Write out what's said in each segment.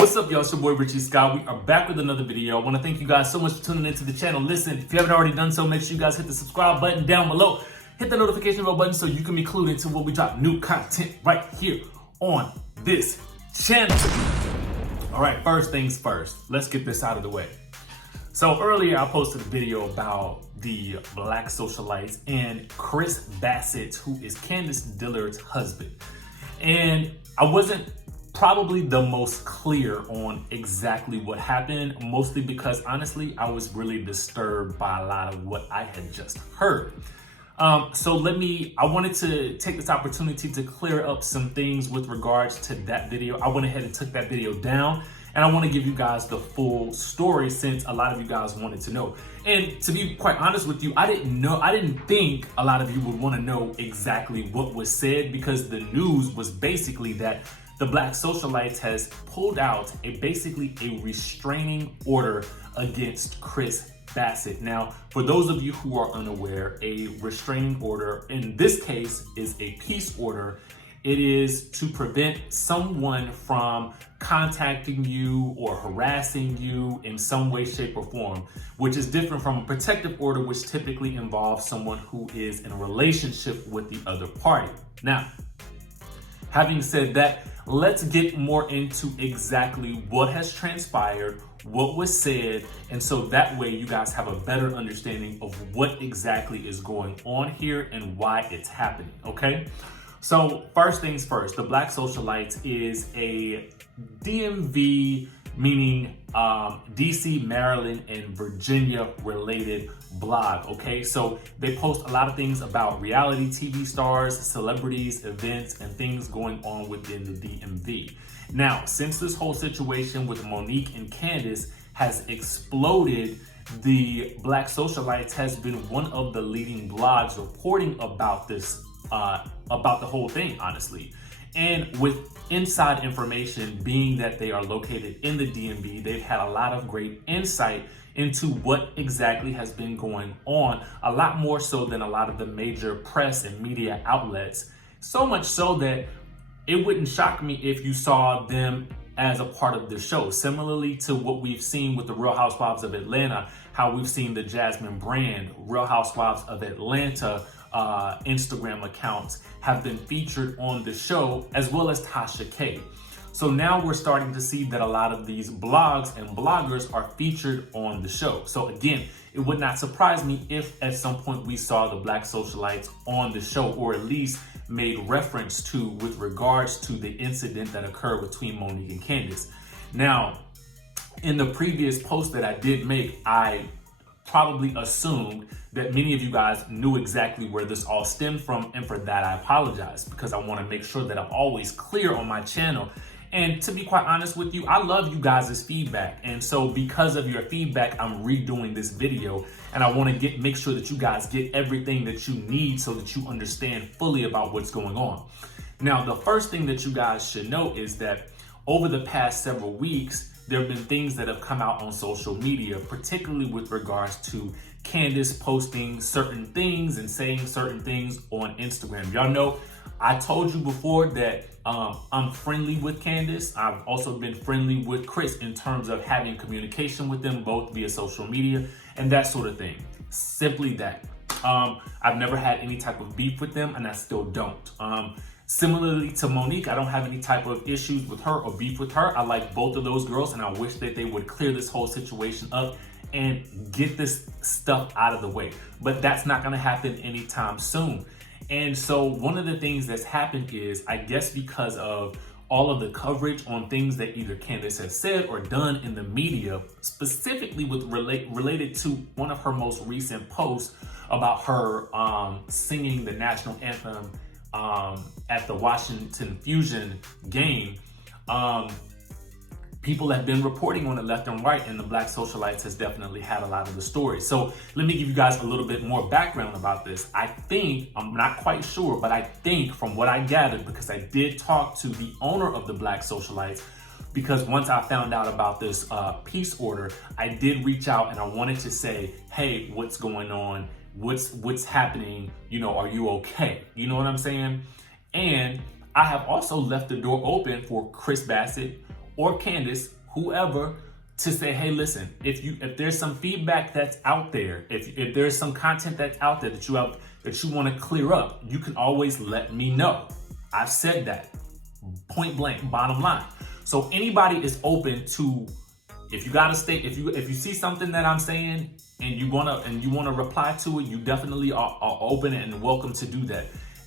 What's up, y'all? It's your boy Richie Scott. We are back with another video. I want to thank you guys so much for tuning into the channel. Listen, if you haven't already done so, make sure you guys hit the subscribe button down below. Hit the notification bell button so you can be clued into when we drop new content right here on this channel. All right, first things first. Let's get this out of the way. So earlier I posted a video about the black socialites and Chris Bassett, who is CANDIACE Dillard's husband. And I wasn't probably the most clear on exactly what happened, mostly because honestly, I was really disturbed by a lot of what I had just heard. I wanted to take this opportunity to clear up some things with regards to that video. I went ahead and took that video down, and I want to give you guys the full story since a lot of you guys wanted to know. And to be quite honest with you, I didn't think a lot of you would want to know exactly what was said, because the news was basically that the black socialites has pulled out basically a restraining order against Chris Bassett. Now, for those of you who are unaware, a restraining order in this case is a peace order. It is to prevent someone from contacting you or harassing you in some way, shape, or form, which is different from a protective order, which typically involves someone who is in a relationship with the other party. Now, having said that, let's get more into exactly what has transpired, what was said, and so that way you guys have a better understanding of what exactly is going on here and why it's happening, okay? So first things first, the Black Socialites is a DMV, meaning DC, Maryland, and Virginia related blog, okay? So they post a lot of things about reality TV stars, celebrities, events, and things going on within the DMV. Now, since this whole situation with Monique and Candiace has exploded, the Black Socialites has been one of the leading blogs reporting about this, about the whole thing, honestly. And with inside information being that they are located in the DMV, they've had a lot of great insight into what exactly has been going on, a lot more so than a lot of the major press and media outlets. So much so that it wouldn't shock me if you saw them as a part of the show. Similarly to what we've seen with the Real Housewives of Atlanta, how we've seen the Jasmine brand, Real Housewives of Atlanta Instagram accounts have been featured on the show, as well as Tasha K. So now we're starting to see that a lot of these blogs and bloggers are featured on the show. So again, it would not surprise me if at some point we saw the Black Socialites on the show, or at least made reference to with regards to the incident that occurred between Monique and Candiace. Now, in the previous post that I did make, I probably assumed that many of you guys knew exactly where this all stemmed from, and for that I apologize, because I want to make sure that I'm always clear on my channel. And to be quite honest with you, I love you guys' feedback, and so because of your feedback, I'm redoing this video, and I want to make sure that you guys get everything that you need so that you understand fully about what's going on. Now, the first thing that you guys should know is that over the past several weeks, there have been things that have come out on social media, particularly with regards to Candiace posting certain things and saying certain things on Instagram. Y'all know I told you before that I'm friendly with Candiace. I've also been friendly with Kris in terms of having communication with them both via social media and that sort of thing. Simply that. I've never had any type of beef with them, and I still don't. Similarly to Monique, I don't have any type of issues with her or beef with her. I like both of those girls, and I wish that they would clear this whole situation up and get this stuff out of the way. But that's not gonna happen anytime soon. And so one of the things that's happened is, I guess because of all of the coverage on things that either Candiace has said or done in the media, specifically with related to one of her most recent posts about her singing the national anthem at the Washington Fusion game, people have been reporting on it left and right, and the Black Socialites has definitely had a lot of the stories. So let me give you guys a little bit more background about this. I think, I'm not quite sure, but I think from what I gathered, because I did talk to the owner of the Black Socialites, because once I found out about this peace order, I did reach out and I wanted to say, hey, what's going on? What's happening? You know, are you okay? You know what I'm saying? And I have also left the door open for Chris Bassett or Candace, whoever, to say, hey, listen, if there's some feedback that's out there, if there's some content that's out there that you want to clear up, you can always let me know. I've said that, point blank, bottom line. So anybody is open to, if you see something that I'm saying and you wanna reply to it, you definitely are open and welcome to do that.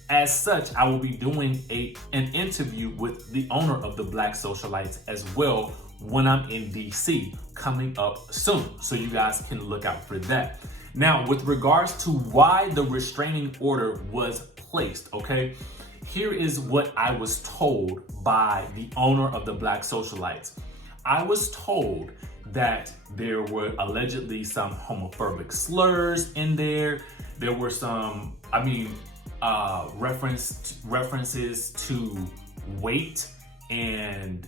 As such, I will be doing an interview with the owner of the Black Socialites as well when I'm in DC coming up soon. So you guys can look out for that. Now, with regards to why the restraining order was placed, okay? Here is what I was told by the owner of the Black Socialites. I was told that there were allegedly some homophobic slurs in there. There were some, references to weight and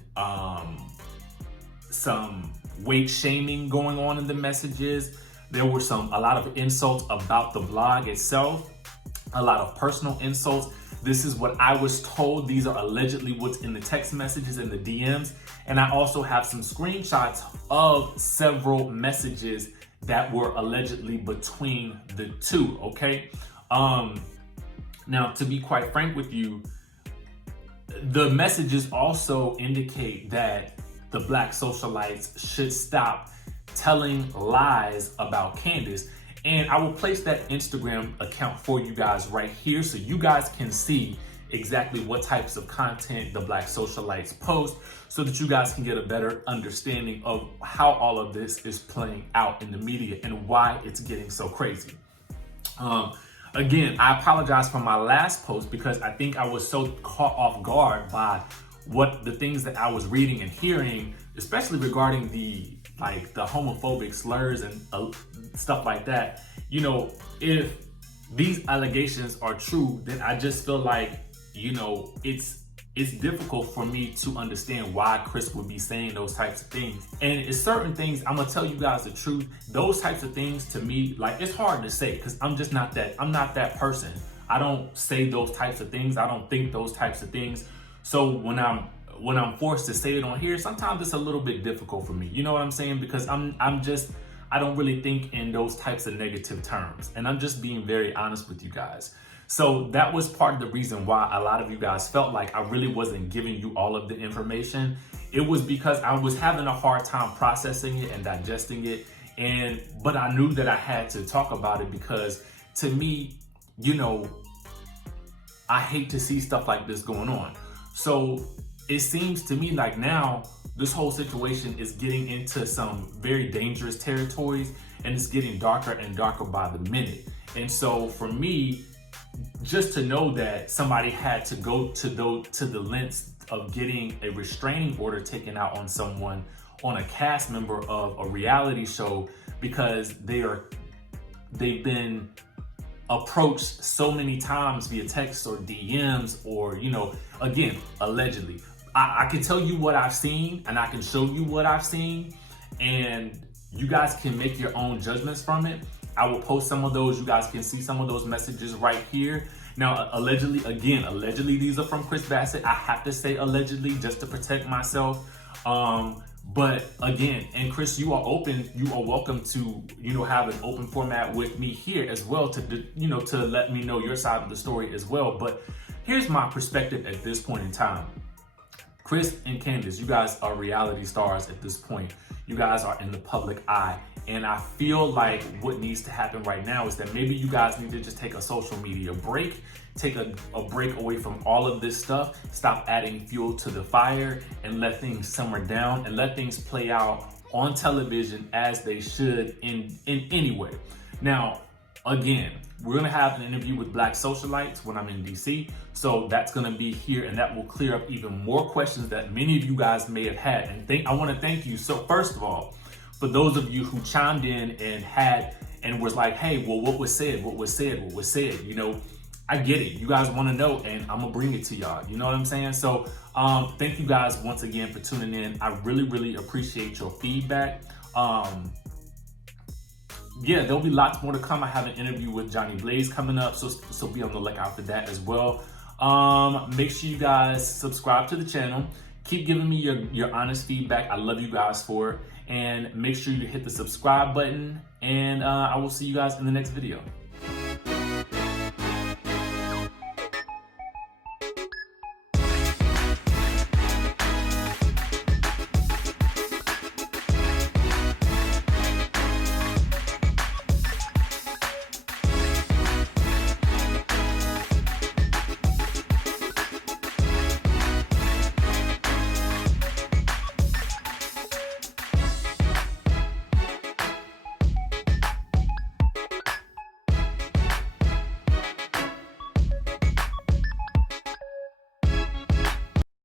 some weight shaming going on in the messages. There were a lot of insults about the blog itself, a lot of personal insults. This is what I was told. These are allegedly what's in the text messages and the DMs. And I also have some screenshots of several messages that were allegedly between the two, okay? Now, to be quite frank with you, the messages also indicate that the Black Socialites should stop telling lies about Candace. And I will place that Instagram account for you guys right here so you guys can see exactly what types of content the Black Socialites post so that you guys can get a better understanding of how all of this is playing out in the media and why it's getting so crazy. Again, I apologize for my last post because I think I was so caught off guard by the things that I was reading and hearing, especially regarding the homophobic slurs and stuff like that. You know, if these allegations are true, then I just feel like, you know, it's difficult for me to understand why Kris would be saying those types of things. And it's certain things, I'm gonna tell you guys the truth, those types of things to me, like, it's hard to say because I'm not that person. I don't say those types of things. I don't think those types of things. So when I'm forced to say it on here, sometimes it's a little bit difficult for me. You know what I'm saying? Because I don't really think in those types of negative terms. And I'm just being very honest with you guys. So that was part of the reason why a lot of you guys felt like I really wasn't giving you all of the information. It was because I was having a hard time processing it and digesting it. But I knew that I had to talk about it because to me, you know, I hate to see stuff like this going on. So it seems to me like now this whole situation is getting into some very dangerous territories and it's getting darker and darker by the minute. And so for me, just to know that somebody had to go to the lengths of getting a restraining order taken out on someone, on a cast member of a reality show, because they've been approached so many times via text or DMs or, you know, again, allegedly. I can tell you what I've seen and I can show you what I've seen and you guys can make your own judgments from it. I will post some of those. You guys can see some of those messages right here. Now, allegedly, these are from Kris Bassett. I have to say allegedly just to protect myself. But again, and Kris, you are welcome to, you know, have an open format with me here as well to, you know, to let me know your side of the story as well. But here's my perspective at this point in time. Kris and Candace, you guys are reality stars at this point. You guys are in the public eye. And I feel like what needs to happen right now is that maybe you guys need to just take a social media break, take a break away from all of this stuff, stop adding fuel to the fire and let things simmer down and let things play out on television as they should in any way. Now, again, we're gonna have an interview with Black Socialites when I'm in DC. So that's gonna be here and that will clear up even more questions that many of you guys may have had. And I wanna thank you. So first of all, for those of you who chimed in and was like, hey, well, what was said, you know, I get it. You guys wanna know and I'm gonna bring it to y'all. You know what I'm saying? So thank you guys once again for tuning in. I really, really appreciate your feedback. Yeah, there'll be lots more to come. I have an interview with Johnny Blaze coming up, so be on the lookout for that as well. Make sure you guys subscribe to the channel. Keep giving me your honest feedback. I love you guys for it. And make sure you hit the subscribe button. And I will see you guys in the next video.